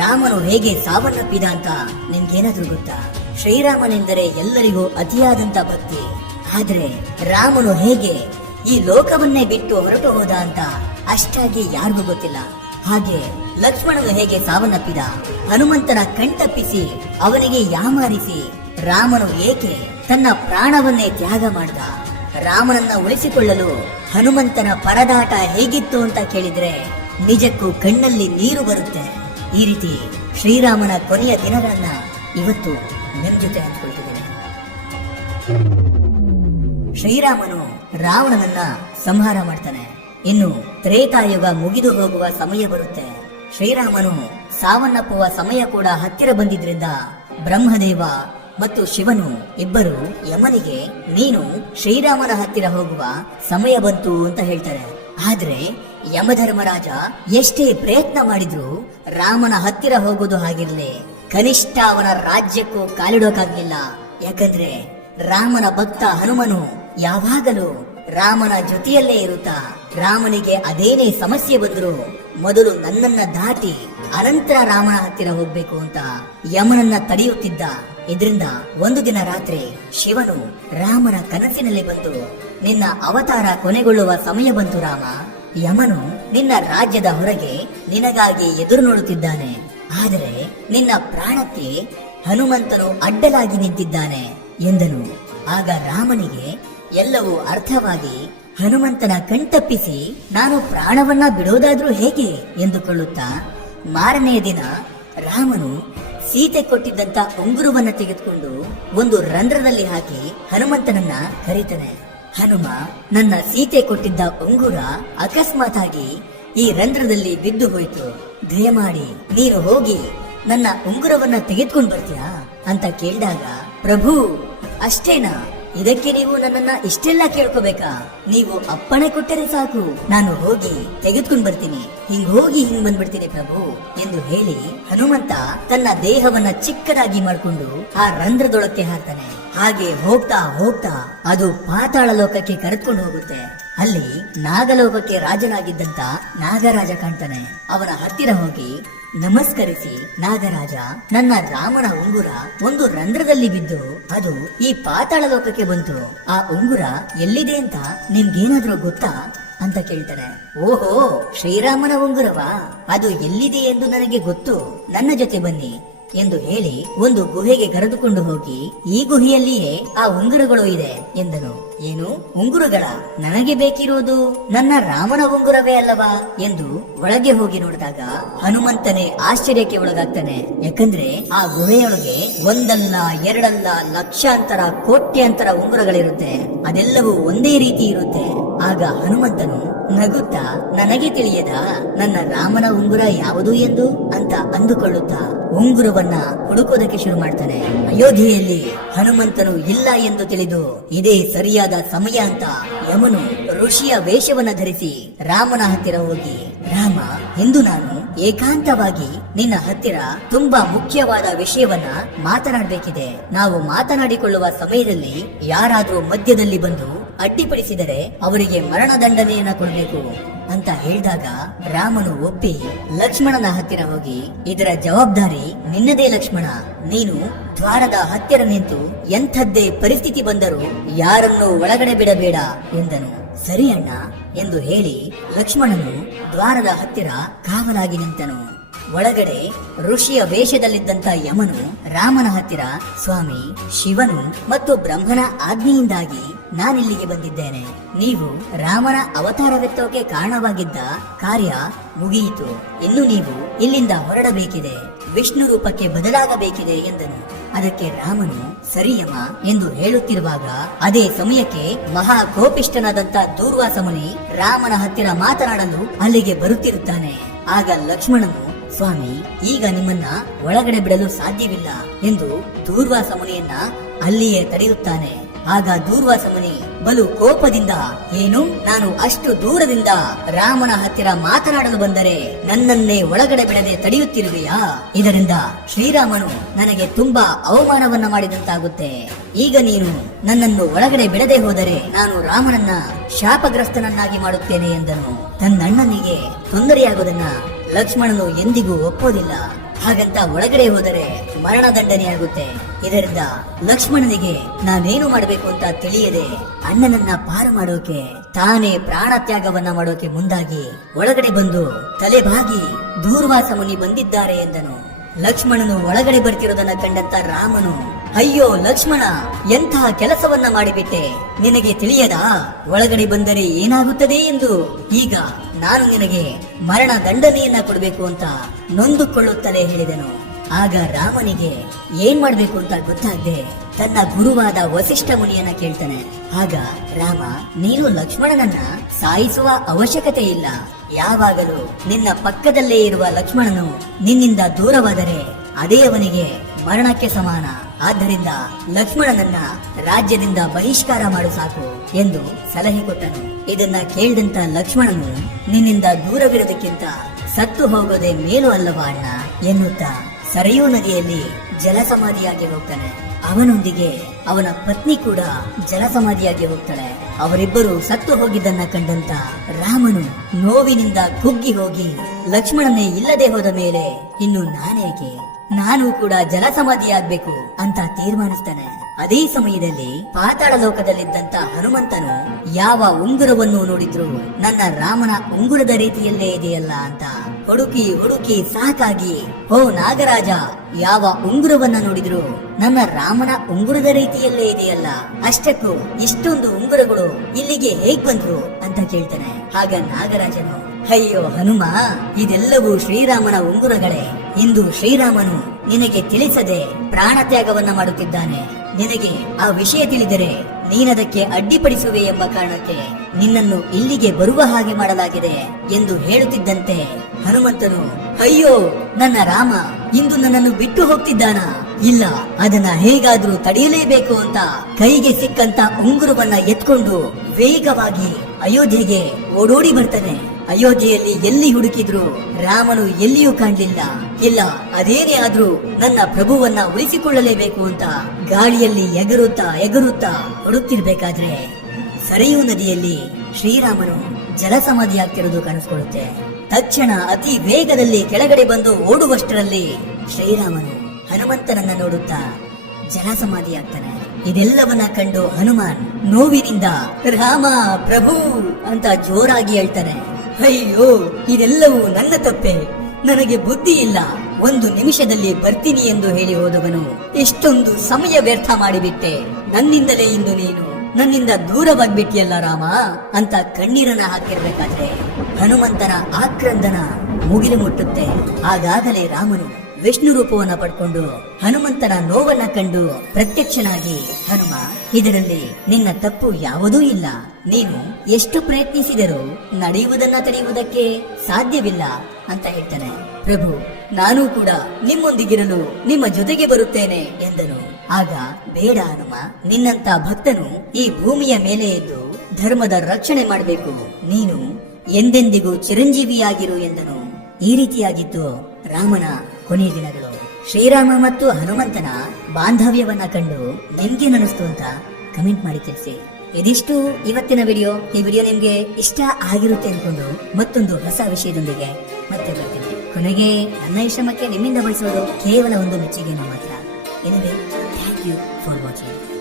ರಾಮನು ಹೇಗೆ ಸಾವನ್ನಪ್ಪಿದ ಅಂತ ನಿಮ್ಗೇನಾದ್ರೂ ಗೊತ್ತಾ? ಶ್ರೀರಾಮನೆಂದರೆ ಎಲ್ಲರಿಗೂ ಅತಿಯಾದಂತ ಭಕ್ತಿ. ಆದ್ರೆ ರಾಮನು ಹೇಗೆ ಈ ಲೋಕವನ್ನೇ ಬಿಟ್ಟು ಹೊರಟು ಹೋದ ಅಂತ ಅಷ್ಟಾಗಿ ಯಾರಿಗೂ ಗೊತ್ತಿಲ್ಲ. ಹಾಗೆ ಲಕ್ಷ್ಮಣನು ಹೇಗೆ ಸಾವನ್ನಪ್ಪಿದ, ಹನುಮಂತನ ಕಣ್ತಪ್ಪಿಸಿ ಅವನಿಗೆ ಯಾಮಾರಿಸಿ ರಾಮನು ಏಕೆ ತನ್ನ ಪ್ರಾಣವನ್ನೇ ತ್ಯಾಗ ಮಾಡಿದ, ರಾಮನನ್ನ ಉಳಿಸಿಕೊಳ್ಳಲು ಹನುಮಂತನ ಪರದಾಟ ಹೇಗಿತ್ತು ಅಂತ ಕೇಳಿದ್ರೆ ನಿಜಕ್ಕೂ ಕಣ್ಣಲ್ಲಿ ನೀರು ಬರುತ್ತೆ. ಈ ರೀತಿ ಶ್ರೀರಾಮನ ಕೊನೆಯ ದಿನಗಳನ್ನ ಇವತ್ತು ನಿಮ್ ಜೊತೆ ಹಂಚ್ಕೊಳ್ತಿದ್ದೇನೆ. ಶ್ರೀರಾಮನು ರಾವಣನನ್ನ ಸಂಹಾರ ಮಾಡ್ತಾನೆ. ಇನ್ನು ತ್ರೇತಾಯುಗ ಮುಗಿದು ಹೋಗುವ ಸಮಯ ಬರುತ್ತೆ. ಶ್ರೀರಾಮನು ಸಾವನ್ನಪ್ಪುವ ಸಮಯ ಕೂಡ ಹತ್ತಿರ ಬಂದಿದ್ರಿಂದ ಬ್ರಹ್ಮದೇವ ಮತ್ತು ಶಿವನು ಇಬ್ಬರು ಯಮನಿಗೆ ನೀನು ಶ್ರೀರಾಮನ ಹತ್ತಿರ ಹೋಗುವ ಸಮಯ ಬಂತು ಅಂತ ಹೇಳ್ತಾರೆ. ಆದ್ರೆ ಯಮಧರ್ಮರಾಜ ಎಷ್ಟೇ ಪ್ರಯತ್ನ ಮಾಡಿದ್ರು ರಾಮನ ಹತ್ತಿರ ಹೋಗೋದು ಆಗಿರ್ಲಿ, ಕನಿಷ್ಠ ಅವನ ರಾಜ್ಯಕ್ಕೂ ಕಾಲಿಡೋಕಾಗ್ಲಿಲ್ಲ. ಯಾಕಂದ್ರೆ ರಾಮನ ಭಕ್ತ ಹನುಮನು ಯಾವಾಗಲೂ ರಾಮನ ಜೊತೆಯಲ್ಲೇ ಇರುತ್ತಾ ರಾಮನಿಗೆ ಅದೇನೇ ಸಮಸ್ಯೆ ಬಂದ್ರು ಮೊದಲು ನನ್ನನ್ನ ದಾಟಿ ಅನಂತರ ರಾಮನ ಹತ್ತಿರ ಹೋಗ್ಬೇಕು ಅಂತ ಯಮನನ್ನ ತಡೆಯುತ್ತಿದ್ದ. ಇದರಿಂದ ಒಂದು ದಿನ ರಾತ್ರಿ ಶಿವನು ರಾಮನ ಕನಸಿನಲ್ಲಿ ಬಂದು, ನಿನ್ನ ಅವತಾರ ಕೊನೆಗೊಳ್ಳುವ ಸಮಯ ಬಂತು ರಾಮ, ಯಮನು ನಿನ್ನ ರಾಜ್ಯದ ಹೊರಗೆ ನಿನಗಾಗಿ ಎದುರು ನೋಡುತ್ತಿದ್ದಾನೆ. ಆದರೆ ನಿನ್ನ ಪ್ರಾಣಕ್ಕೆ ಹನುಮಂತನು ಅಡ್ಡಲಾಗಿ ನಿಂತಿದ್ದಾನೆ ಎಂದನು. ಆಗ ರಾಮನಿಗೆ ಎಲ್ಲವೂ ಅರ್ಥವಾಗಿ ಹನುಮಂತನ ಕಣ್ತಪ್ಪಿಸಿ ನಾನು ಪ್ರಾಣವನ್ನ ಬಿಡೋದಾದ್ರೂ ಹೇಗೆ ಎಂದುಕೊಳ್ಳುತ್ತಾ ಮಾರನೆಯ ದಿನ ರಾಮನು ಸೀತೆ ಕೊಟ್ಟಿದ್ದಂತ ಉಂಗುರವನ್ನ ತೆಗೆದುಕೊಂಡು ಒಂದು ರಂಧ್ರದಲ್ಲಿ ಹಾಕಿ ಹನುಮಂತನನ್ನ ಕರೀತಾನೆ. ಹನುಮ, ನನ್ನ ಸೀತೆ ಕೊಟ್ಟಿದ್ದ ಉಂಗುರ ಅಕಸ್ಮಾತ್ ಆಗಿ ಈ ರಂಧ್ರದಲ್ಲಿ ಬಿದ್ದು ಹೋಯ್ತು, ದಯಮಾಡಿ ನೀನು ಹೋಗಿ ನನ್ನ ಉಂಗುರವನ್ನ ತೆಗೆದುಕೊಂಡು ಬರ್ತೀಯಾ ಅಂತ ಕೇಳಿದಾಗ, ಪ್ರಭು ಅಷ್ಟೇನಾ, ಇದಕ್ಕೆ ನೀವು ನನ್ನನ್ನ ಇಷ್ಟೆಲ್ಲ ಕೇಳ್ಕೋಬೇಕಾ? ನೀವು ಅಪ್ಪಣೆ ಕೊಟ್ಟರೆ ಸಾಕು, ನಾನು ಹೋಗಿ ತೆಗೆದುಕೊಂಡು ಬರ್ತೀನಿ, ಹಿಂಗ್ ಹೋಗಿ ಹಿಂಗ್ ಬಂದ್ಬಿಡ್ತೀನಿ ಪ್ರಭು ಎಂದು ಹೇಳಿ ಹನುಮಂತ ತನ್ನ ದೇಹವನ್ನ ಚಿಕ್ಕದಾಗಿ ಮಾಡಿಕೊಂಡು ಆ ರಂಧ್ರದೊಳಕ್ಕೆ ಹಾಕ್ತಾನೆ. ಹಾಗೆ ಹೋಗ್ತಾ ಹೋಗ್ತಾ ಅದು ಪಾತಾಳ ಲೋಕಕ್ಕೆ ಕರೆದುಕೊಂಡು ಹೋಗುತ್ತೆ. ಅಲ್ಲಿ ನಾಗಲೋಕಕ್ಕೆ ರಾಜನಾಗಿದ್ದಂತ ನಾಗರಾಜ ಕಾಣ್ತಾನೆ. ಅವನ ಹತ್ತಿರ ಹೋಗಿ ನಮಸ್ಕರಿಸಿ, ನಾಗರಾಜ, ನನ್ನ ರಾಮನ ಉಂಗುರ ಒಂದು ರಂಧ್ರದಲ್ಲಿ ಬಿದ್ದು ಅದು ಈ ಪಾತಾಳ ಲೋಕಕ್ಕೆ ಬಂತು, ಆ ಉಂಗುರ ಎಲ್ಲಿದೆ ಅಂತ ನಿಮ್ಗೇನಾದ್ರೂ ಗೊತ್ತಾ ಅಂತ ಕೇಳ್ತಾನೆ. ಓಹೋ, ಶ್ರೀರಾಮನ ಉಂಗುರವಾ, ಅದು ಎಲ್ಲಿದೆ ಎಂದು ನನಗೆ ಗೊತ್ತು, ನನ್ನ ಜೊತೆ ಬನ್ನಿ ಎಂದು ಹೇಳಿ ಒಂದು ಗುಹೆಗೆ ಕರೆದುಕೊಂಡು ಹೋಗಿ ಈ ಗುಹೆಯಲ್ಲಿಯೇ ಆ ಉಂಗುರಗಳು ಇದೆ ಎಂದನು. ಏನು ಉಂಗುರಗಳ? ನನಗೆ ಬೇಕಿರುವುದು ನನ್ನ ರಾಮನ ಉಂಗುರವೇ ಅಲ್ಲವಾ ಎಂದು ಒಳಗೆ ಹೋಗಿ ನೋಡಿದಾಗ ಹನುಮಂತನೇ ಆಶ್ಚರ್ಯಕ್ಕೆ ಒಳಗಾಗ್ತಾನೆ. ಯಾಕಂದ್ರೆ ಆ ಗುಹೆಯೊಳಗೆ ಒಂದಲ್ಲ ಎರಡಲ್ಲ ಲಕ್ಷಾಂತರ ಕೋಟ್ಯಾಂತರ ಉಂಗುರಗಳಿರುತ್ತೆ, ಅದೆಲ್ಲವೂ ಒಂದೇ ರೀತಿ ಇರುತ್ತೆ. ಆಗ ಹನುಮಂತನು ನಗುತ್ತಾ, ನನಗೆ ತಿಳಿಯದ ನನ್ನ ರಾಮನ ಉಂಗುರ ಯಾವುದು ಎಂದು ಅಂತ ಅಂದುಕೊಳ್ಳುತ್ತಾ ಉಂಗುರವನ್ನ ಹುಡುಕೋದಕ್ಕೆ ಶುರು ಮಾಡ್ತಾನೆ. ಅಯೋಧ್ಯೆಯಲ್ಲಿ ಹನುಮಂತನು ಇಲ್ಲ ಎಂದು ತಿಳಿದು ಇದೇ ಸರಿಯಾದ ಸಮಯ ಅಂತ ಯಮನು ಋಷಿಯ ವೇಷವನ್ನ ಧರಿಸಿ ರಾಮನ ಹತ್ತಿರ ಹೋಗಿ, ರಾಮ, ಇಂದು ನಾನು ಏಕಾಂತವಾಗಿ ನಿನ್ನ ಹತ್ತಿರ ತುಂಬಾ ಮುಖ್ಯವಾದ ವಿಷಯವನ್ನ ಮಾತನಾಡಬೇಕಿದೆ. ನಾವು ಮಾತನಾಡಿಕೊಳ್ಳುವ ಸಮಯದಲ್ಲಿ ಯಾರಾದ್ರೂ ಮಧ್ಯದಲ್ಲಿ ಬಂದು ಅಡ್ಡಿಪಡಿಸಿದರೆ ಅವರಿಗೆ ಮರಣದಂಡನೆಯನ್ನ ಕೊಡಬೇಕು ಅಂತ ಹೇಳಿದಾಗ ರಾಮನು ಒಪ್ಪಿ ಲಕ್ಷ್ಮಣನ ಹತ್ತಿರ ಹೋಗಿ, ಇದರ ಜವಾಬ್ದಾರಿ ನಿನ್ನದೇ ಲಕ್ಷ್ಮಣ, ನೀನು ದ್ವಾರದ ಹತ್ತಿರ ನಿಂತು ಎಂಥದ್ದೇ ಪರಿಸ್ಥಿತಿ ಬಂದರೂ ಯಾರನ್ನೂ ಒಳಗಡೆ ಬಿಡಬೇಡ ಎಂದನು. ಸರಿ ಅಣ್ಣ ಎಂದು ಹೇಳಿ ಲಕ್ಷ್ಮಣನು ದ್ವಾರದ ಹತ್ತಿರ ಕಾವಲಾಗಿ ನಿಂತನು. ಒಳಗಡೆ ಋಷಿಯ ವೇಷದಲ್ಲಿದ್ದಂತ ಯಮನು ರಾಮನ ಹತ್ತಿರ, ಸ್ವಾಮಿ, ಶಿವನು ಮತ್ತು ಬ್ರಹ್ಮನ ಆಜ್ಞೆಯಿಂದಾಗಿ ನಾನಿಲ್ಲಿಗೆ ಬಂದಿದ್ದೇನೆ. ನೀವು ರಾಮನ ಅವತಾರವೆತ್ತೋಕೆ ಕಾರಣವಾಗಿದ್ದ ಕಾರ್ಯ ಮುಗಿಯಿತು, ಇನ್ನು ನೀವು ಇಲ್ಲಿಂದ ಹೊರಡಬೇಕಿದೆ, ವಿಷ್ಣು ರೂಪಕ್ಕೆ ಬದಲಾಗಬೇಕಿದೆ ಎಂದನು. ಅದಕ್ಕೆ ರಾಮನು ಸರಿ ಯಮ ಎಂದು ಹೇಳುತ್ತಿರುವಾಗ ಅದೇ ಸಮಯಕ್ಕೆ ಮಹಾ ಕೋಪಿಷ್ಠನಾದಂತ ದೂರ್ವಾಸ ಮುನಿ ರಾಮನ ಹತ್ತಿರ ಮಾತನಾಡಲು ಅಲ್ಲಿಗೆ ಬರುತ್ತಿರುತ್ತಾನೆ. ಆಗ ಲಕ್ಷ್ಮಣನು, ಸ್ವಾಮಿ, ಈಗ ನಿಮ್ಮನ್ನ ಒಳಗಡೆ ಬಿಡಲು ಸಾಧ್ಯವಿಲ್ಲ ಎಂದು ದೂರ್ವಾಸ ಮುನಿಯನ್ನ ಅಲ್ಲಿಯೇ ತಡೆಯುತ್ತಾನೆ. ಆಗ ದೂರ್ವಾಸ ಮುನಿ ಬಲು ಕೋಪದಿಂದ, ಏನು, ನಾನು ಅಷ್ಟು ದೂರದಿಂದ ರಾಮನ ಹತ್ತಿರ ಮಾತನಾಡಲು ಬಂದರೆ ನನ್ನನ್ನೇ ಒಳಗಡೆ ಬಿಡದೆ ತಡೆಯುತ್ತಿರುವೆಯಾ? ಇದರಿಂದ ಶ್ರೀರಾಮನು ನನಗೆ ತುಂಬಾ ಅವಮಾನವನ್ನ ಮಾಡಿದಂತಾಗುತ್ತೆ. ಈಗ ನೀನು ನನ್ನನ್ನು ಒಳಗಡೆ ಬಿಡದೆ ಹೋದರೆ ನಾನು ರಾಮನನ್ನ ಶಾಪಗ್ರಸ್ತನನ್ನಾಗಿ ಮಾಡುತ್ತೇನೆ ಎಂದನು. ತನ್ನಣ್ಣನಿಗೆ ತೊಂದರೆಯಾಗುವುದನ್ನ ಲಕ್ಷ್ಮಣನು ಎಂದಿಗೂ ಒಪ್ಪೋದಿಲ್ಲ. ಹಾಗಂತ ಒಳಗಡೆ ಹೋದರೆ ಮರಣದಂಡನೆ ಆಗುತ್ತೆ. ಇದರಿಂದ ಲಕ್ಷ್ಮಣನಿಗೆ ನಾನೇನು ಮಾಡಬೇಕು ಅಂತ ತಿಳಿಯದೆ ಅಣ್ಣನನ್ನ ಪಾರು ಮಾಡೋಕೆ ತಾನೇ ಪ್ರಾಣ ತ್ಯಾಗವನ್ನ ಮಾಡೋಕೆ ಮುಂದಾಗಿ ಒಳಗಡೆ ಬಂದು ತಲೆಬಾಗಿ ದೂರ್ವಾಸ ಮುನಿ ಬಂದಿದ್ದಾರೆ ಎಂದನು. ಲಕ್ಷ್ಮಣನು ಒಳಗಡೆ ಬರ್ತಿರೋದನ್ನ ಕಂಡಂತ ರಾಮನು, ಅಯ್ಯೋ ಲಕ್ಷ್ಮಣ, ಎಂತಹ ಕೆಲಸವನ್ನ ಮಾಡಿಬಿಟ್ಟೆ, ನಿನಗೆ ತಿಳಿಯದಾ ಒಳಗಡೆ ಬಂದರೆ ಏನಾಗುತ್ತದೆ ಎಂದು? ಈಗ ನಾನು ನಿನಗೆ ಮರಣ ದಂಡನೆಯನ್ನ ಕೊಡಬೇಕು ಅಂತ ನೊಂದುಕೊಳ್ಳುತ್ತಲೇ ಹೇಳಿದನು. ಆಗ ರಾಮನಿಗೆ ಏನ್ ಮಾಡ್ಬೇಕು ಅಂತ ಗೊತ್ತಾಗದೆ ತನ್ನ ಗುರುವಾದ ವಸಿಷ್ಠ ಮುನಿಯನ್ನ ಕೇಳ್ತಾನೆ. ಆಗ ರಾಮ, ನೀನು ಲಕ್ಷ್ಮಣನನ್ನ ಸಾಯಿಸುವ ಅವಶ್ಯಕತೆ ಇಲ್ಲ. ಯಾವಾಗಲೂ ನಿನ್ನ ಪಕ್ಕದಲ್ಲೇ ಇರುವ ಲಕ್ಷ್ಮಣನು ನಿನ್ನಿಂದ ದೂರವಾದರೆ ಅದೇ ಅವನಿಗೆ ಮರಣಕ್ಕೆ ಸಮಾನ. ಆದ್ದರಿಂದ ಲಕ್ಷ್ಮಣನನ್ನ ರಾಜ್ಯದಿಂದ ಬಹಿಷ್ಕಾರ ಮಾಡು ಸಾಕು ಎಂದು ಸಲಹೆ ಕೊಟ್ಟನು. ಇದನ್ನ ಕೇಳಿದಂತ ಲಕ್ಷ್ಮಣನು, ನಿನ್ನಿಂದ ದೂರವಿರೋದಕ್ಕಿಂತ ಸತ್ತು ಹೋಗೋದೇ ಮೇಲು ಅಲ್ಲವಾ ಅಣ್ಣ ಎನ್ನುತ್ತಾ ಸರಯೂ ನದಿಯಲ್ಲಿ ಜಲಸಮಾಧಿಯಾಗಿ ಹೋಗ್ತಾನೆ. ಅವನೊಂದಿಗೆ ಅವನ ಪತ್ನಿ ಕೂಡ ಜಲಸಮಾಧಿಯಾಗಿ ಹೋಗ್ತಾಳೆ. ಅವರಿಬ್ಬರು ಸತ್ತು ಹೋಗಿದ್ದನ್ನ ಕಂಡಂತ ರಾಮನು ನೋವಿನಿಂದ ಕುಗ್ಗಿ ಹೋಗಿ, ಲಕ್ಷ್ಮಣನೇ ಇಲ್ಲದೆ ಹೋದ ಮೇಲೆ ಇನ್ನು ನಾನೇಕೆ, ನಾನು ಕೂಡ ಜಲಸಮಾಧಿಯಾಗ್ಬೇಕು ಅಂತ ತೀರ್ಮಾನಿಸ್ತಾನೆ. ಅದೇ ಸಮಯದಲ್ಲಿ ಪಾತಾಳ ಲೋಕದಲ್ಲಿದ್ದಂತ ಹನುಮಂತನು ಯಾವ ಉಂಗುರವನ್ನು ನೋಡಿದ್ರು ನನ್ನ ರಾಮನ ಉಂಗುರದ ರೀತಿಯಲ್ಲೇ ಇದೆಯಲ್ಲ ಅಂತ ಹುಡುಕಿ ಹುಡುಕಿ ಸಾಕಾಗಿ, ಓ ನಾಗರಾಜ, ಯಾವ ಉಂಗುರವನ್ನ ನೋಡಿದ್ರು ನನ್ನ ರಾಮನ ಉಂಗುರದ ರೀತಿಯಲ್ಲೇ ಇದೆಯಲ್ಲ, ಅಷ್ಟಕ್ಕೂ ಇಷ್ಟೊಂದು ಉಂಗುರಗಳು ಇಲ್ಲಿಗೆ ಹೇಗ್ ಬಂದ್ರು ಅಂತ ಕೇಳ್ತಾನೆ. ಆಗ ನಾಗರಾಜನು, ಅಯ್ಯೋ ಹನುಮ, ಇದೆಲ್ಲವೂ ಶ್ರೀರಾಮನ ಉಂಗುರಗಳೇ. ಇಂದು ಶ್ರೀರಾಮನು ನಿನಗೆ ತಿಳಿಸದೆ ಪ್ರಾಣ ತ್ಯಾಗವನ್ನ ಮಾಡುತ್ತಿದ್ದಾನೆ. ನಿನಗೆ ಆ ವಿಷಯ ತಿಳಿದರೆ ನೀನದಕ್ಕೆ ಅಡ್ಡಿಪಡಿಸುವೆ ಎಂಬ ಕಾರಣಕ್ಕೆ ನಿನ್ನನ್ನು ಇಲ್ಲಿಗೆ ಬರುವ ಹಾಗೆ ಮಾಡಲಾಗಿದೆ ಎಂದು ಹೇಳುತ್ತಿದ್ದಂತೆ ಹನುಮಂತನು, ಅಯ್ಯೋ ನನ್ನ ರಾಮ ಇಂದು ನನ್ನನ್ನು ಬಿಟ್ಟು ಹೋಗ್ತಿದ್ದಾನ, ಇಲ್ಲ ಅದನ್ನ ಹೇಗಾದ್ರೂ ತಡೆಯಲೇಬೇಕು ಅಂತ ಕೈಗೆ ಸಿಕ್ಕಂತ ಉಂಗುರವನ್ನ ಎತ್ಕೊಂಡು ವೇಗವಾಗಿ ಅಯೋಧ್ಯೆಗೆ ಓಡೋಡಿ ಬರ್ತಾನೆ. ಅಯೋಧ್ಯೆಯಲ್ಲಿ ಎಲ್ಲಿ ಹುಡುಕಿದ್ರು ರಾಮನು ಎಲ್ಲಿಯೂ ಕಾಣಲಿಲ್ಲ. ಇಲ್ಲ, ಅದೇನೇ ಆದ್ರೂ ನನ್ನ ಪ್ರಭುವನ್ನ ಉಳಿಸಿಕೊಳ್ಳಲೇಬೇಕು ಅಂತ ಗಾಳಿಯಲ್ಲಿ ಎಗರುತ್ತಾ ಎಗರುತ್ತಾ ಹುಡುಕ್ತಿರ್ಬೇಕಾದ್ರೆ ಸರಯೂ ನದಿಯಲ್ಲಿ ಶ್ರೀರಾಮನು ಜಲಸಮಾಧಿಯಾಗ್ತಿರೋದು ಕಾಣಿಸ್ಕೊಳ್ಳುತ್ತೆ. ತಕ್ಷಣ ಅತಿ ವೇಗದಲ್ಲಿ ಕೆಳಗಡೆ ಬಂದು ಓಡುವಷ್ಟರಲ್ಲಿ ಶ್ರೀರಾಮನು ಹನುಮಂತನನ್ನ ನೋಡುತ್ತಾ ಜಲಸಮಾಧಿಯಾಗ್ತಾನೆ. ಇದೆಲ್ಲವನ್ನ ಕಂಡು ಹನುಮಾನ್ ನೋವಿನಿಂದ ರಾಮ ಪ್ರಭು ಅಂತ ಜೋರಾಗಿ ಹೇಳ್ತಾನೆ. ಅಯ್ಯೋ, ಇದೆಲ್ಲವೂ ನನ್ನ ತಪ್ಪೆ, ನನಗೆ ಬುದ್ಧಿ ಇಲ್ಲ. ಒಂದು ನಿಮಿಷದಲ್ಲಿ ಬರ್ತೀನಿ ಎಂದು ಹೇಳಿ ಹೋದವನು ಎಷ್ಟೊಂದು ಸಮಯ ವ್ಯರ್ಥ ಮಾಡಿಬಿಟ್ಟೆ. ನನ್ನಿಂದಲೇ ಇಂದು ನೀನು ನನ್ನಿಂದ ದೂರವಾಗ್ಬಿಟ್ಟಿಯಲ್ಲ ರಾಮ ಅಂತ ಕಣ್ಣೀರನ್ನ ಹಾಕಿರ್ಬೇಕಾದ್ರೆ ಹನುಮಂತನ ಆಕ್ರಂದನ ಮುಗಿಲು ಮುಟ್ಟುತ್ತೆ. ಆಗಾಗಲೇ ರಾಮನು ವಿಷ್ಣು ರೂಪವನ್ನ ಪಡ್ಕೊಂಡು ಹನುಮಂತನ ನೋವನ್ನ ಕಂಡು ಪ್ರತ್ಯಕ್ಷನಾಗಿ, ಹನುಮ, ಇದರಲ್ಲಿ ನಿನ್ನ ತಪ್ಪು ಯಾವುದೂ ಇಲ್ಲ. ನೀನು ಎಷ್ಟು ಪ್ರಯತ್ನಿಸಿದರೂ ನಡೆಯುವುದನ್ನ ತಡೆಯುವುದಕ್ಕೆ ಸಾಧ್ಯವಿಲ್ಲ ಅಂತ ಹೇಳ್ತಾನೆ. ಪ್ರಭು, ನಾನು ಕೂಡ ನಿಮ್ಮೊಂದಿಗಿರಲು ನಿಮ್ಮ ಜೊತೆಗೆ ಬರುತ್ತೇನೆ ಎಂದನು. ಆಗ, ಬೇಡ ಹನುಮ, ನಿನ್ನಂತ ಭಕ್ತನು ಈ ಭೂಮಿಯ ಮೇಲೆ ಇದ್ದು ಧರ್ಮದ ರಕ್ಷಣೆ ಮಾಡಬೇಕು. ನೀನು ಎಂದೆಂದಿಗೂ ಚಿರಂಜೀವಿಯಾಗಿರು ಎಂದನು. ಈ ರೀತಿಯಾಗಿತ್ತು ರಾಮನ ಕೊನೆಯ ದಿನಗಳು. ಶ್ರೀರಾಮ ಮತ್ತು ಹನುಮಂತನ ಬಾಂಧವ್ಯವನ್ನ ಕಂಡು ನಿಮ್ಗೇನನಿಸ್ತು ಅಂತ ಕಮೆಂಟ್ ಮಾಡಿ ತಿಳಿಸಿ. ಇದಿಷ್ಟು ಇವತ್ತಿನ ವಿಡಿಯೋ. ಈ ವಿಡಿಯೋ ನಿಮ್ಗೆ ಇಷ್ಟ ಆಗಿರುತ್ತೆ ಅನ್ಕೊಂಡು ಮತ್ತೊಂದು ಹೊಸ ವಿಷಯದೊಂದಿಗೆ ಮತ್ತೆ ಬರ್ತೀನಿ. ಕೊನೆಗೆ ನನ್ನ ಈ ಶ್ರಮಕ್ಕೆ ನಿಮ್ಮಿಂದ ಬಯಸೋದು ಕೇವಲ ಒಂದು ಮೆಚ್ಚುಗೆಯನ್ನು ಮಾತ್ರ. Anyway, thank you for watching.